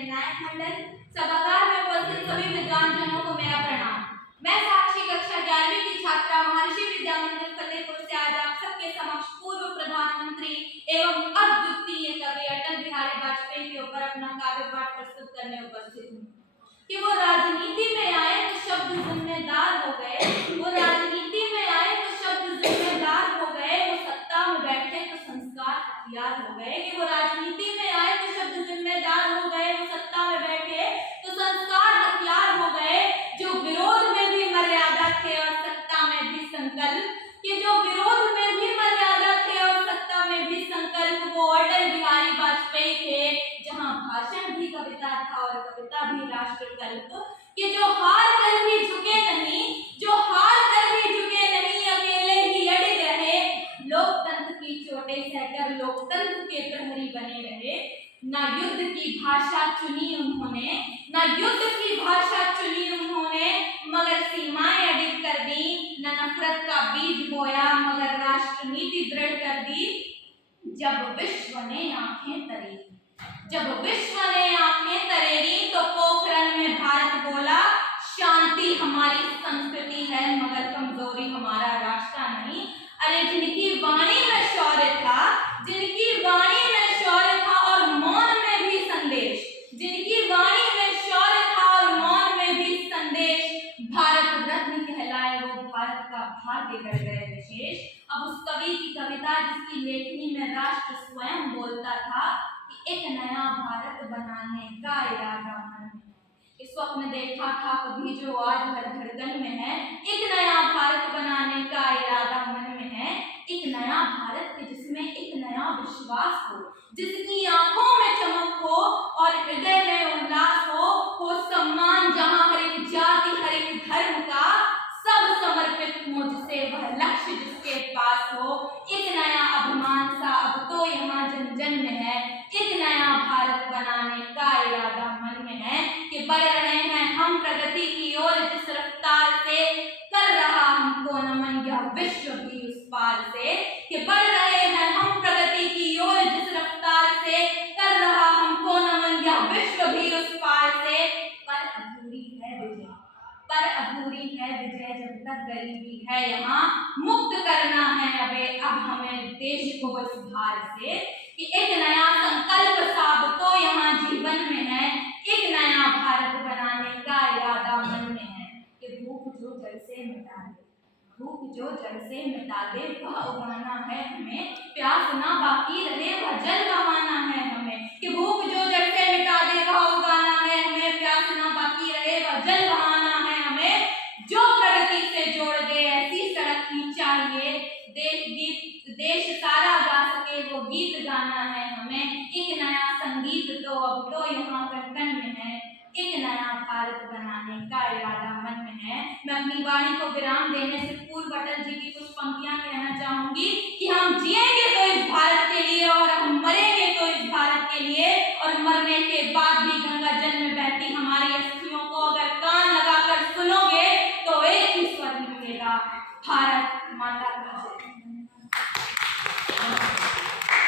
निर्णायक मंडल सभागार में उपस्थित सभी विद्वान जनों को मेरा प्रणाम। मैं साक्षी कक्षा 11वीं की छात्रा महर्षि विद्या मंदिर फतेहपुर से आज आप सबके समक्ष पूर्व प्रधानमंत्री एवं अद्वितीय कवि अटल बिहारी वाजपेयी के ऊपर अपना काव्य पाठ प्रस्तुत करने उपस्थित हूँ। कि वो राजनीति में आए तो शब्द जिम्मेदार हो गए, वो राजनीति में आए तो शब्द जिम्मेदार हो गए, वो सत्ता में बैठे तो संस्कार हथियार हो गए। कि वो राजनीति में आए तो शब्द जिम्मेदार हो गए, वो सत्ता में बैठे तो संस्कार हथियार हो गए। जो विरोध में भी मर्यादा थे और सत्ता में भी संकल्प, कि जो विरोध में भी मर्यादा थे और सत्ता में भी संकल्प, वो अटल बिहारी वाजपेयी थे। जहाँ भाषण भी कविता था और कविता भी राष्ट्रकल्प। कि जो हार कर भी झुके नहीं, जो हार कर भी झुके नहीं, अकेले ही अड़िग रहे, लोकतंत्र की चोटें सहकर लोकतंत्र के प्रहरी बने रहे। ना युद्ध की भाषा चुनी उन्होंने, ना युद्ध की भाषा चुनी उन्होंने, मगर सीमाएं अडिग कर दी। न नफरत का बीज बोया मगर राष्ट्र नीति दृढ़ कर दी। जब विश्व ने आंखें तरेरी, जब विश्व ने आंखें तरेरी, तो पोखरण में भारत बोला, शांति हमारी संस्कृति है मगर कमजोरी हमारा रास्ता नहीं। अरे जिनकी वाणी में शौर्य था, जिनकी वाणी में शौर्य था और मौन में भी संदेश, जिनकी वाणी में शौर्य था और मौन में भी संदेश, भारत रत्न कहलाए वो भारत का भाग्य कर गए विशेष। अब उस कवि की कविता जिसकी लेखनी में राष्ट्र स्वयं बोलता था कि एक नया भारत बनाने का इरादा मन में, इस स्वप्न देखा था कभी जो आज हर धड़कन में है। एक नया भारत बनाने का इरादा मन में है, एक नया भारत के जिसमें एक नया विश्वास हो, जिसकी आंखों में चमक हो और हृदय में उल्लास हो सम्मान जहां हर एक जाति हर एक धर्म का सब समर्पित हो, जिसे वह लक्ष्य जिसके पास हो। एक नया अभिमान सा अब तो यहाँ जन जन में है, एक नया भारत बनाने का इरादा मन में है। कि बढ़ रहे हैं हम प्रगति की ओर जिस रफ्तार से, कर रहा हमको नमन यह विश्व भी उस पार से। कि बढ़ रहे हैं हम प्रगति की ओर जिस रफ्तार से, कर रहा हमको नमन यह विश्व भी उस पार से। पर अधूरी है विजय, पर अधूरी है विजय जब तक गरीबी है यहाँ, मुक्त करना है अब हमें देश को इस भार से। कि एक नया संकल्प साब तो यहाँ जीवन में है, एक नया भारत बनाने का इरादा मन में है। कि भूख जो जल से मिटा दे, भूख जो जल से मिटा दे वह उगाना है हमें, प्यास ना बाकी रहे वह जल बहाना है हमें। कि भूख जो जल से मिटा दे वह उगाना है हमें, प्यास ना बाकी रहे वह जल बहाना है हमें। जो प्रगति से जोड़ दे ऐसी सड़क ही चाहिए, देश गीत देश सारा गा सके वो गीत गाना है हमें। एक नया संगीत तो अब तो यहाँ कण में है, एक नया भारत बनाने का इरादा मन में है। मैं अपनी वाणी को विराम देने से पूर्व अटल जी की कुछ पंक्तियां कहना चाहूंगी। कि हम जिएंगे तो इस भारत के लिए और हम मरेंगे तो इस भारत के लिए, और मरने के बाद भी गंगा जल में बहती हमारी अस्थियों को अगर कान लगाकर सुनोगे तो एक ही स्वर निकलेगा, भारत माता का जय।